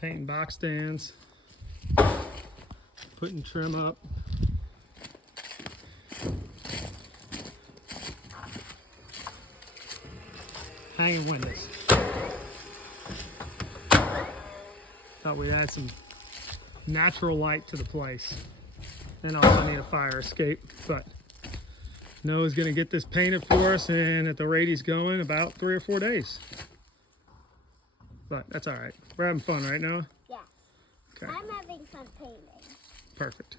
Painting box stands, putting trim up. Hanging windows. Thought we'd add some natural light to the place. And also need a fire escape, but Noah's gonna get this painted for us, and at the rate he's going, about 3 or 4 days. But that's all right. We're having fun, right, Noah? Yeah. Okay. I'm having fun painting. Perfect.